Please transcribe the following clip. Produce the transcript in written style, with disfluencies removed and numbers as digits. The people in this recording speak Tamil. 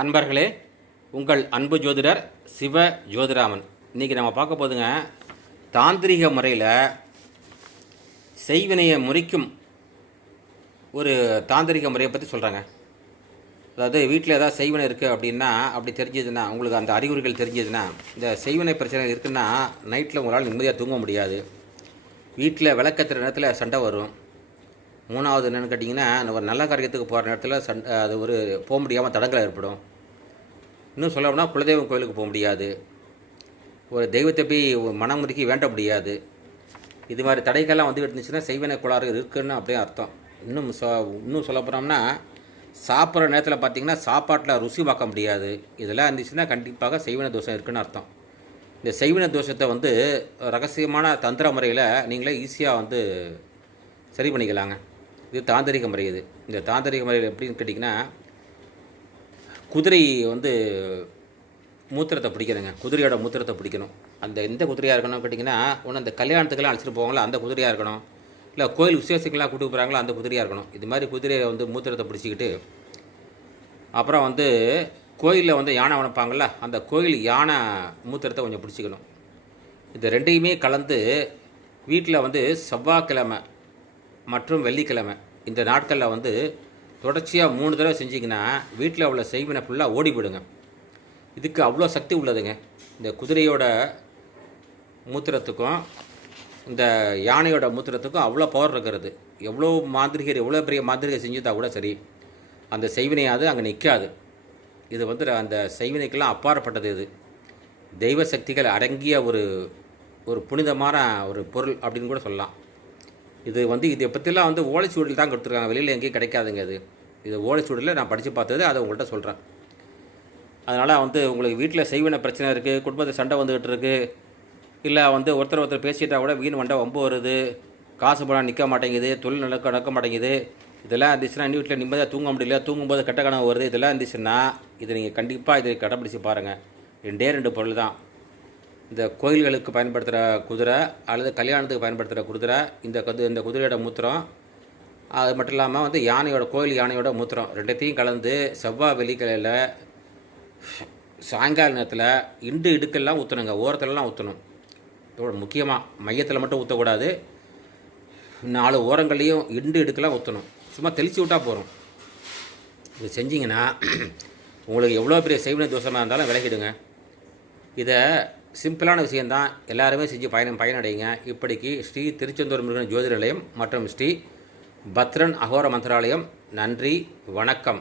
அன்பர்களே, உங்கள் அன்பு ஜோதிடர் சிவ ஜோதிராமன். இன்றைக்கி நம்ம பார்க்க போதுங்க, தாந்திரிக முறையில் செய்வினையை முறிக்கும் ஒரு தாந்திரிக முறையை பற்றி சொல்கிறாங்க. அதாவது வீட்டில் ஏதாவது செய்வினை இருக்குது அப்படின்னா, அப்படி தெரிஞ்சதுன்னா, உங்களுக்கு அந்த அறிகுறிகள் தெரிஞ்சதுன்னா, இந்த செய்வினை பிரச்சனை இருக்குன்னா நைட்டில் உங்களால் நிம்மதியாக தூங்க முடியாது. வீட்டில் விளக்கத்துற நேரத்தில் சண்டை வரும். மூணாவது என்னென்னு கேட்டிங்கன்னா, ஒரு நல்ல காரியத்துக்கு போகிற நேரத்தில் அது ஒரு போக முடியாமல் தடங்கள் ஏற்படும். இன்னும் சொல்ல போனால் குலதெய்வம் கோயிலுக்கு போக முடியாது. ஒரு தெய்வத்தை போய் மனம் முறுக்கி வேண்ட முடியாது. இது மாதிரி தடைகள்லாம் வந்து இருந்துச்சுன்னா செய்வினை கோளாறு இருக்குன்னு அப்படியே அர்த்தம். இன்னும் சொல்ல போனோம்னா, சாப்பிட்ற நேரத்தில் பார்த்திங்கன்னா சாப்பாட்டில் ருசி பார்க்க முடியாது. இதெல்லாம் இருந்துச்சுன்னா கண்டிப்பாக செய்வினை தோஷம் இருக்குன்னு அர்த்தம். இந்த செய்வினை தோஷத்தை வந்து ரகசியமான தந்திர முறையில் நீங்களே ஈஸியாக சரி பண்ணிக்கலாங்க. இது தாந்திரிக முறை. இந்த தாந்திரிக முறையில் எப்படின்னு கேட்டிங்கன்னா, குதிரை மூத்திரத்தை பிடிக்கணுங்க. குதிரையோட மூத்திரத்தை பிடிக்கணும். எந்த குதிரையாக இருக்கணும் கேட்டிங்கன்னா, ஒன்று அந்த கல்யாணத்துக்கெல்லாம் அழைச்சிட்டு போவாங்களோ அந்த குதிரையாக இருக்கணும், இல்லை கோயில் விசேஷங்கள்லாம் கூட்டு போகிறாங்களோ அந்த குதிரையாக இருக்கணும். இது மாதிரி குதிரையை மூத்திரத்தை பிடிச்சிக்கிட்டு, அப்புறம் கோயிலில் யானை வளர்ப்பாங்கள்ல, அந்த கோயில் யானை மூத்திரத்தை கொஞ்சம் பிடிச்சிக்கணும். இது ரெண்டையுமே கலந்து வீட்டில் செவ்வாய்க்கிழமை மற்றும் வெள்ளிக்கிழமை இந்த நாட்களில் தொடர்ச்சியாக 3 தடவை செஞ்சிங்கன்னா வீட்டில் உள்ள செய்வினை ஃபுல்லாக ஓடி போயிடுங்க. இதுக்கு அவ்வளோ சக்தி உள்ளதுங்க. இந்த குதிரையோட மூத்திரத்துக்கும் இந்த யானையோட மூத்திரத்துக்கும் அவ்வளோ பவர் இருக்கிறது. எவ்வளோ பெரிய மாந்திரிகை செஞ்சுட்டா கூட சரி, அந்த செய்வினையாவது அங்கே நிற்காது. இது அந்த செய்வினைக்கெல்லாம் அப்பாற்பட்டது. இது தெய்வ சக்திகள் அடங்கிய ஒரு புனிதமான ஒரு பொருள் அப்படின்னு கூட சொல்லலாம். இதை பற்றிலாம் ஓலைச்சுவடில் தான் கொடுத்துருக்காங்க. வெளியில் எங்கேயும் கிடைக்காதுங்க. இது ஓலைச்சுவடியில் நான் படித்து பார்த்தது, அதை உங்கள்கிட்ட சொல்கிறேன். அதனால் உங்களுக்கு வீட்டில் செய்வினை பிரச்சனை இருக்குது, குடும்பத்தில் சண்டை வந்துக்கிட்டு இருக்குது, இல்லை ஒருத்தர் பேசிட்டா கூட வீண் வம்பு வருது, காசு பணம் நிற்க மாட்டேங்குது, தொழில் நடக்க மாட்டேங்குது, இதெல்லாம் இருந்துச்சுன்னா இன்னும் வீட்டில் நிம்மதியாக தூங்க முடியல, தூங்கும்போது கெட்ட கனவு வருது, இதெல்லாம் இருந்துச்சுன்னா நீங்கள் கண்டிப்பாக இதை கடைப்பிடிச்சு பாருங்கள். 2 பொருள் தான். இந்த கோயில்களுக்கு பயன்படுத்துகிற குதிரை அல்லது கல்யாணத்துக்கு பயன்படுத்துகிற குதிரை, இந்த குதிரையோட மூத்திரம், அது மட்டும் இல்லாமல் கோயில் யானையோட மூத்திரம் ரெண்டத்தையும் கலந்து செவ்வாய் வெள்ளிக்கிழமையில் சாயங்கால நேரத்தில் இடுக்கெல்லாம் ஊற்றணுங்க. ஓரத்துலலாம் ஊற்றணும். முக்கியமாக மையத்தில் மட்டும் ஊற்றக்கூடாது. 4 ஓரங்கள்லேயும் இடுக்கெல்லாம் ஊற்றணும். சும்மா தெளித்து விட்டால் போகிறோம். இது செஞ்சிங்கன்னா உங்களுக்கு எவ்வளோ பெரிய செய்வினை தோஷமாக இருந்தாலும் விலகிடுங்க. இதை சிம்பிளான விஷயந்தான், எல்லாருமே செஞ்சு பயனடைங்க. இப்படிக்கு ஸ்ரீ திருச்செந்தூர் முருகன் ஜோதிட நிலையம் மற்றும் ஸ்ரீ பத்ரன் அகோர மந்திராலயம். நன்றி, வணக்கம்.